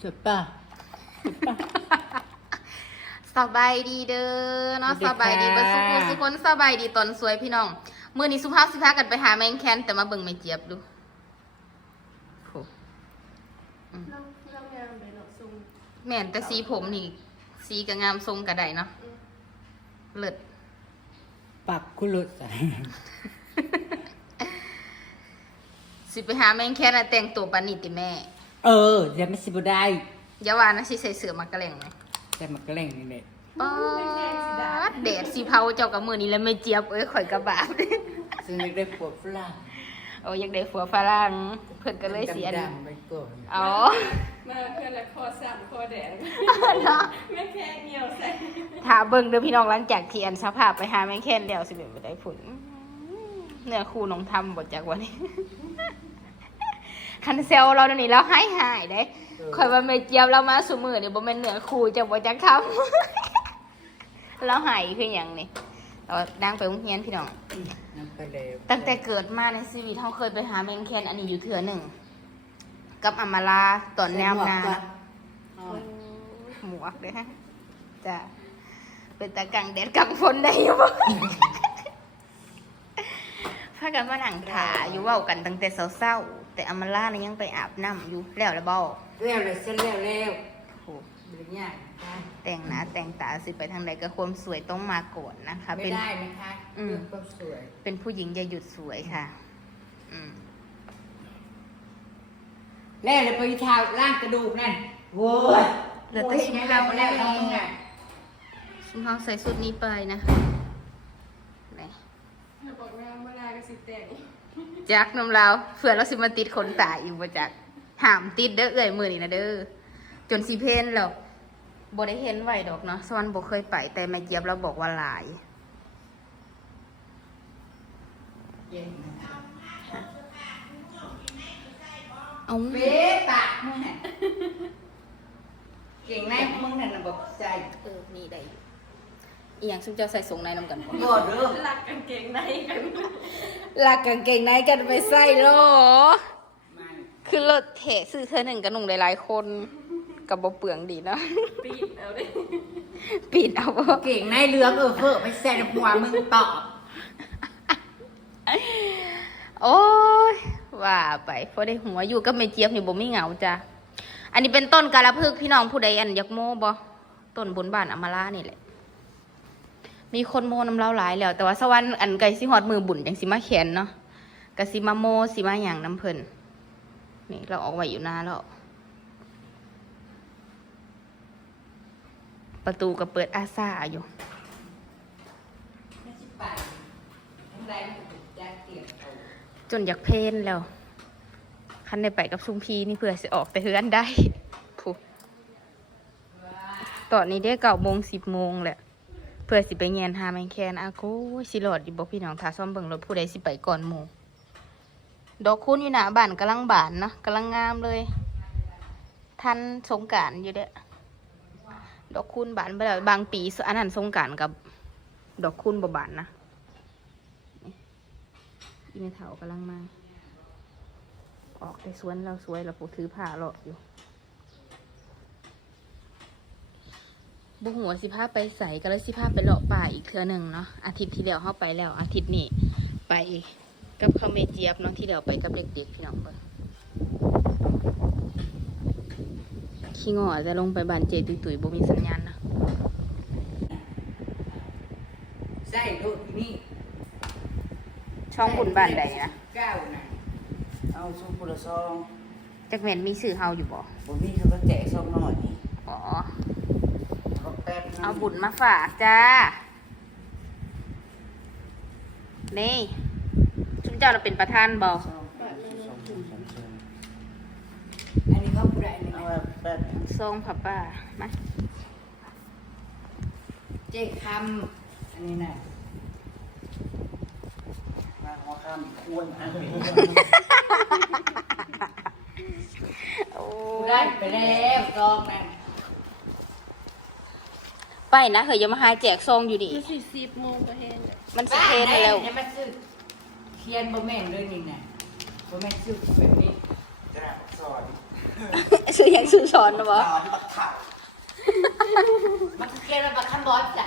สวยป่ะ สบายดีเด้อเนาะสสวับายสดีดีค่ะเบิดสุขสุขคนสบายดีตอนสวยพี่น้องมื้อนี้สุภาพสิพากันไปหาแมงแคนแต่มาเบิ่งไม่เจี๊ยบดูโหน้องน้องงามเลยเนาะทรงแม่นแต่สีผมนี่ สีก็งามทรงก็ได้เนาะเลิศปักคุลุใส่สิไปหาแมงแคนน่ะแต่งตัวปานนี้ติแม่ เออจะไม่สิบได้อย่าว่านะสิใส่เสื้อมากระแหล่งไหมแต่มันก็เล่งนี่แหละป๊าดแดดสีเผาเจ้ากับมือนี้แล้วไม่เจี๊ยบเอ้ยข่อยกระบาด ซึ่งเล็กได้ปวดฝรั่งโอ้อยากได้ผัวฝรั่งเพิ่นก็เลยเสียนดำๆไปก่อนอ๋อมาเพื่อนละคอสามคอแดงเนาะแม่แค่เหนียวใส่ถ้าเบิ่งเด้อพี่น้องหลังจากที่อันสภาพไปหาแมงแคนแล้วสิเป็นไปได้ผลเนื้อคู่น้องทำบทจากวันนี้ คันเซลเราเดี๋ยวนี้เราหายหายได้คอยว่าไม่เจียบเรามาสุมือเนี่ยบ่แม่นเนื้อคู่จะบ่จักทำเราหายคือหยังนี่เราดังไปโรงเรียนพี่น้อง น้ำกระเลวตั้งแต่เกิดมาในชีวิตเราเคยไปหาแมงแคนอันนี้อยู่เถื่อหนึ่ง กับอามาลาตอนแนวนาอ๋อหมวกเลยฮะจะเป็นตะกังแดดกังฝนได้อยู่บ่ พากันมาหนังถาอยู่เว้ากันตั้งแต่เศร้าๆ แต่อามาลานี่ยังไปอาบน้ำอยู่แล้วแล้วบ่แล้วเลยเส้นแล้วแล้วโหเรื่องยากได้แต่งหน้าแต่งตาสิไปทางใดก็ความสวยต้องมาก่อนนะคะ ไม่เป็น ได้นะคะอืมเรื่องความสวยเป็นผู้หญิงอย่าหยุดสวยค่ะ อืม แล้วเลยไปทาล่างกระดูกนั่นโว้ยเหลือแต่ชิ้นเราเราแล้วแล้เราวมึงอะชุมเฮาใส่สุดนี้ไปนะคะนี่ถ้าบอกงามเวลาก็สิแต่ง จักน้ำเราวเผื่อเราสิมาติดขนตาอยู่บ่จักห้ามติดเด้อเอ้ยมือนี่นะเด้อจนสิเพนแล้วบ่ได้เห็นไหวดอกเนาะสวรรค์บ่เคยไปแต่แม่เจี๊ยบเราบอกว่าหลายเย็นนะคะเอาเบ๊ปากมึงน่ะเก่งไหมมึงนั่นน่ะบอกใจเออนี่ได้อยู่อีหยังซึ่งเจ้าใส่ส่งในนำกันบ่บ่เด้อหลักกางเกงในกัน ลากกางเกงในกันไปใส่โลมันคือรถเทซื้อเธอหนึ่งกับหนุ่งหลายๆคนกับบ่เปลืองดีเนาะปีนเอาดิปิดเอาบ่เก่งในเหลืองเออเฮ้อไปแซ่ในหัวมึงตอบโอ้ยว่าไปพอได้หัวอยู่กับแม่เจี๊ยบนี่บ่มีเหงาจ้ะอันนี้เป็นต้นกาลพึกษ์พี่น้องผู้ใดอันอยากโม่บ่ต้นบนบ้านอำมาลานี่แหละ มีคนโมน้ำเล้าหลายแล้ว แต่ว่าสวรรค์อันไกลสิฮอดมือบุญจังสิมาแขนเนาะก็สิมาโมสิมาหยังน้ำเพิ่นนี่เราออกไว้อยู่หน้าแล้ว ประตูก็เปิดอาซาอยู่จนอยากเพนแล้วคันได้ไปกับชุมพีนี่เพื่อสิออกแต่เฮือนได้ผูตอนนี้ได้เก้าโมงสิบโมงแหละ พื่อสิไปเงียนหาแมงแคนอาก้ยสิหลอดอยู่บอกพี่น้องทาซ่อมเบิ่งรถผู้ใดสิไปก่อนหมู่ดอกคุณอยู่หน้าบ้านกำลังบานเนาะกำลังงามเลย ทันสงการอยู่เด้อดอกคุณบานไปแล้วบางปีอันนั้นสงการกับ ดอกคุณบ่บานนะอีเมถากำลังมา ออกแต่สวนเราสวยเราปลูกถือผ้าเลาะอยู่ บุหัวสิผ้าไปใส่ก็เลยสิผ้าไปเลาะป่าอีกเทือหนึ่งเนาะอาทิตย์ที่แล้วเข้าไปแล้ว อาทิตย์นี้ไปกับข้าวเมเจียบเนาะที่แล้วไปกับเด็กๆพี่น้องเพิ่นขี้งอจะลงไปบานเจตุยตุยๆบ่มีสัญญาณนะใส่ลูกนี่ช่องบุญบ้านใดนะเก้านะเอาซุปเปอร์ซองจักแม่นมีสื่อเฮาอยู่บ่ผมมีเขาก็แจกซองหน่อยนี่อ๋อเขา แป๊บเอาบุญมาฝากจ้า นี่ชุมเจ้าเราเป็นประธานบอซองซองซองซองซองอันนี้เขาผู้ใดนี่เอาแป๊บทรงผับป้ามาเจ๊คำอันนี้น่ะมาหัวคำควรอันนี้โอ้ได้ไปแล้วซองนั่น ไปนะเฮ้ยอย่ามาหาแจกซองอยู่ดิคือสี่สิบโมงก็เห็นเนี่ยมันสะเทนแล้วเนี่ยมันซื้อเขียนบ่แม่นเลยนี่น่ะบ่แม่นซื้อแบบนี้กระดาษสอนซื้อหยังซื้อสอนนะบ่ต่อที่บักเข่ามันคือเกมระบักคันบอสจ้ะ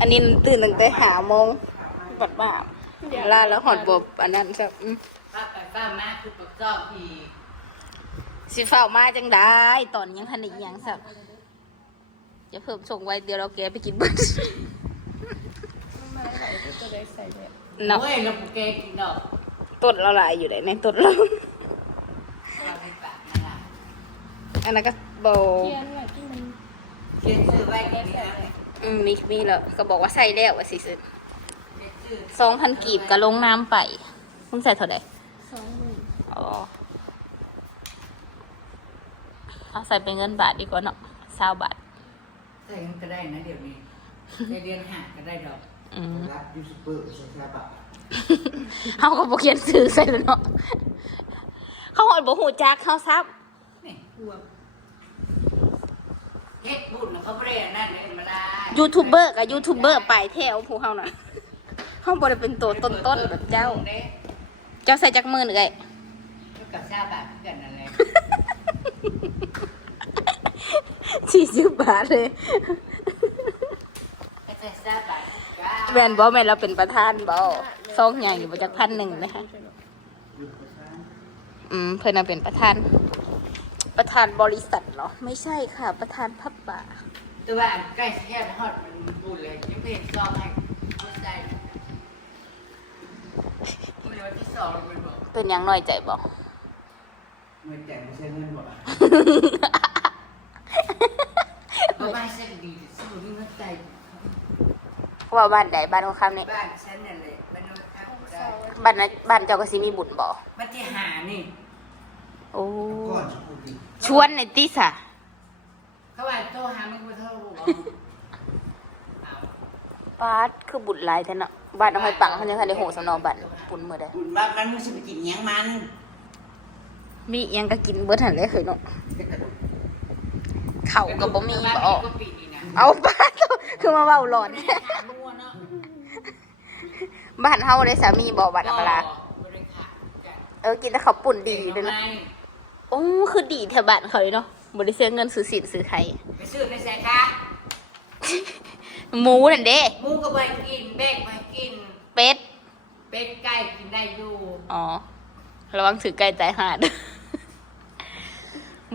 อันนี้ตื่นตั้งแต่หาโมงบัดบ้าลาแล้วหอดบบอันนั้นครับอืมป้าไปป้ามาคือปักจอกอีก สิเฝ้ามาจังได้ ตอนยังทันได้อิหยังสักจะเพิ่มส่งไว้เดี๋ยวเราแกไปกินเบิดมาใส่ตัวใดใส่เนี่ยเนาะโอ้ยเราปลูกแกกินดอกต้นละลายอยู่ไหนในต้นเราเราไปปากนั่นล่ะอันนั้นก็โบเทียนแบบที่มันเขียนชื่อไว้แค่นี้นะอืมมีมีแล้วก็บอกว่าใส่แล้วว่าสิซื้อเขียนชื่อสองพันกีบก็ลงน้ำไปมึงใส่เท่าไหร่สองหมื่นอ๋อ เอาใส่เป็นเงินบาทดีกว่าเนาะสาบาทใส่ก็ได้นะเดี๋ยวนี้ได้เรียนหาก็ได้ดอกอืมรับยูทูบเบอร์ใช่ไหมปะเขาก็บอกเขียนสื่อใส่แล้วเนาะเขาหอดบอกหูจักเขาซับนี่รวมเฮ็ดบุญเขาไม่ได้อันนั่นเลยมาลายูทูบเบอร์กับยูทูบเบอร์ปลายแถวผู้เขาน่ะเขาบริเป็นตัวต้นๆแบบเจ้าเด้เจ้าใส่จักมือหนึ่งไงก็กับชาบาทกันนั่นแหละ สี่สิบบาทเลยก็จะชาบาทจ้าแมนบอแมนเราเป็นประธานบอซองใหญ่อยู่ประจักพันหนึ่งนะคะอืมเพื่อนนะเป็นประธาน ประธานบริษัทเหรอ ไม่ใช่ค่ะ ประธานพับป่าแต่ว่าอันใกล้แค่ฮอดมันบุญเลยยังไม่เห็นซองให้เข้าใจเมื่อวันที่สองเราไปบอกเป็นหยังน้อยใจบอกเงินแต่งไม่ใช่เงินหมด อะบ้านฉันดีสมุนมีเงินใจว่าบ้านใดบ้านของคำนี่บ้านฉันนั่นเลยบ้านโน้นทับได้บ้านนั้นบ้านเจ้าก็สิมีบุญบอกบ้านที่หานี่โอ้ก่อนจะพูดดีชวนในติสะเขาว่าโทรหามันก็บ่โทรบอกเอาปาดคือบุญหลายแท้เนาะบ้านเอาให้ปังเขายังทันได้โหสำเนอบัตรปุ่นมือได้บุญบ้านมันไม่ใช่ไปกินหยังมัน มีอิหยังก็กินเบิดหันเลยเคยเนาะ เด็กกระดูกเข่าก็บ่มีบ้านบ่ออกก็ปีนี่นะเอาปาดคือมาเว้าหลอนหามัวเนาะบ้านเฮาได้สามีบ่บัตรอำมาลาบ่ได้ขาดจ้ะเออกินแต่ข้าวปุ่นดีเด็เด้กอน้นะองไม้โอ้คือดีแถวบ้านเขาเลยเนาะบ่ได้เสียเงินซื้อสินซื้อไข่ไปซื้อไปใส่ค่ะหมูนั่นเด้หมูก็ไปกินเบกไปกิน เป็ด เป็ดไก่กินได้อยู่ อ๋อ ระวังถือไก่ใจหาด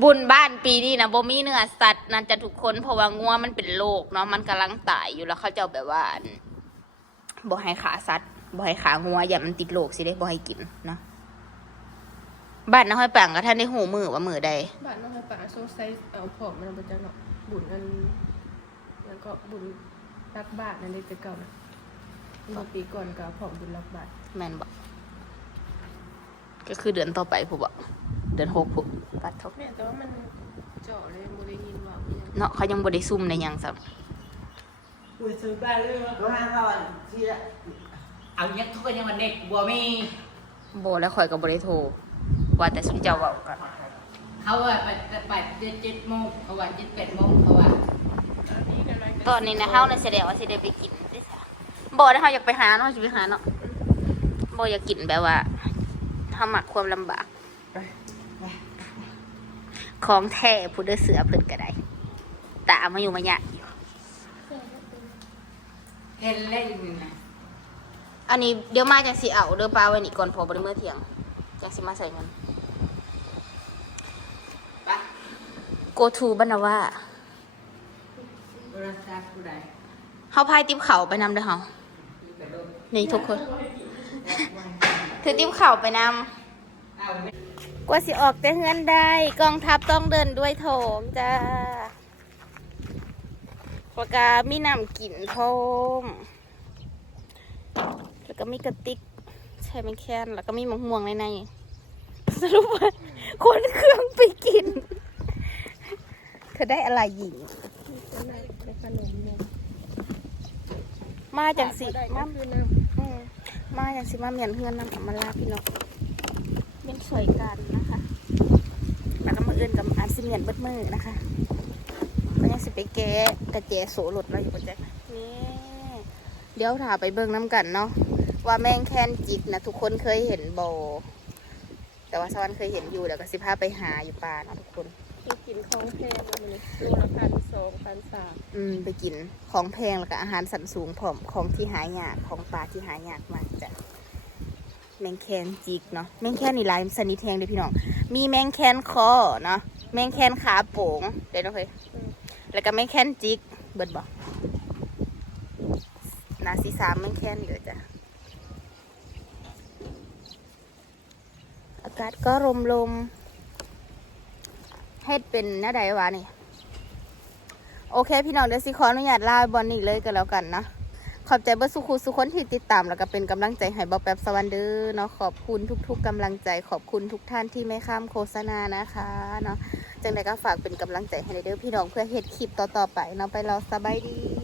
บุญบ้านปีนี้นะบ่มีเนื้อสัตว์นั่นจะทุกคนเพราะว่างัวมันเป็นโรคเนาะมันกำลังตายอยู่แล้วเขาเจะแบบว่าอั่นบ่ให้ขาสัตว์บ่ให้ขางัวอย่ามันติดโรคสิได้บ่ให้กินเนาะบ้านน้าห้อยปังก็ท่านได้หูมือว่ามือใดบ้านน้องให้ป่าโซไซส์เอาผอมมันไปจังเนาะบุญอันแล้วก็บุญรักบาทนั่นเลยแต่เก่านะเมื่อปีก่อนก็เอาผอมบุญรักบาทแม่นบอกก็คือเดือนต่อไปผู้บอกเดือนหกผู้ปัดทบแม่แต่ว่ามันเจาะเลยบ่ได้ยินว่ามีหยังเนาะเขายังบ่ได้ซุ่มในหยังสักกูซื้อบ้านเลยวะก็ห้าเขาวันที่ละเอาเนี้ยทุกคนยังวันเด็กบัวมีบ่แล้วข่อยก็บ่ได้โทรว่าแต่สุนเจ้าเว้ากันเขาว่าไปไปเจ็ดเจ็ดโมงเขาว่าเจ็ดแปดโมงเขาว่าอันนี้กันไรกัตอนนี้นะเฮาน่ะแสดงว่าสิได้ไปกินเด้ซะบ่ได้เฮาอยากไปหาเนาะสิไปหาเนาะบ่อยากกินแบบว่าเฮามักความลำบาก ของแท้ผู้เด้อเสือเพิ่นก็ได้ตามมาอยู่มายะอยู่เห็นเล่นนี่นะอันนี้เดี๋ยวมาจังสิเอาเด้อปลาไว้นี่ก่อนพอบ่ได้มื้อเที่ยงจังสิมาใส่เงิน ปะ go to บรรณาวาโทรศัพท์ผู้ใดเฮาพายติ๊บเข่าไปนำเด้อเฮาที่กระโดดนี่ทุกคน ถือติ๊บเข่าไปนเอาไม่ำ กว่าสิออกแต่เฮือนได้กองทัพต้องเดินด้วยโถมจ้าปากกามีน้ำกินพร้อมแล้วก็มีกระติกใช่ไหมแค้นแล้วก็มีมะม่วงในในสรุปว่าคนเครื่องไปกิน เธอได้อะไรหญิงเป็นไรเป็นขนมเนี่ยมาจังสิได้ก็มาคือน้อืมมาอย่างสิมาเมียนเพื่อนนำมาลาพี่น้อง เป็นสวยกันนะคะ แล้วก็มาเอื้อนกับอาซิเมียนเบิดมือนะคะก็ยังสิไปแกะกระเจโสรถเราอยู่บนแจ็คนี่เดี๋ยวถาไปเบิ่งน้ำกันเนาะว่าแมงแคนจิกนะทุกคนเคยเห็นโบแต่ว่าสวรรค์เคยเห็นอยู่แล้วก็สิพาไปหาอยู่ป่าเนาะทุกคนคือกินของแพงแล้วมันนี่โลละพันสองพันสามอืมไปกินของแพงแล้วก็อาหารสันสูงผอมของที่หายากของปลาที่หายากมากจ้ะ แมงแคนจิกเนาะแมงแคนนี่ลายชนิดแทงเลยพี่น้อง มีแมงแคนคอเนาะแมงแคนขาโป่งเดี๋ยวนะเฮ้ยแล้วก็แมงแคนจิก เบิดบอกนาซีสามแมงแคนอยู่จ้ะอากาศก็ลมลมๆเฮ็ดเป็นหน้าใดวะนี่ โอเคพี่น้องเดี๋ยวสิขออนุญาตลาบอลนี่เลยกันแล้วกันนะ ขอบใจเบอร์สุขุสุคนที่ติดตาม แล้วก็เป็นกำลังใจให้บอแป๊บสวันเดอร์เนาะขอบคุณทุก ๆกำลังใจ ขอบคุณทุกท่านที่ไม่ข้ามโฆษณานะคะเนาะจังใดก็ฝากเป็นกำลังใจให้เด้อพี่น้องเพื่อเฮ็ดคลิปต่อๆไปเนาะไปรอสบายดี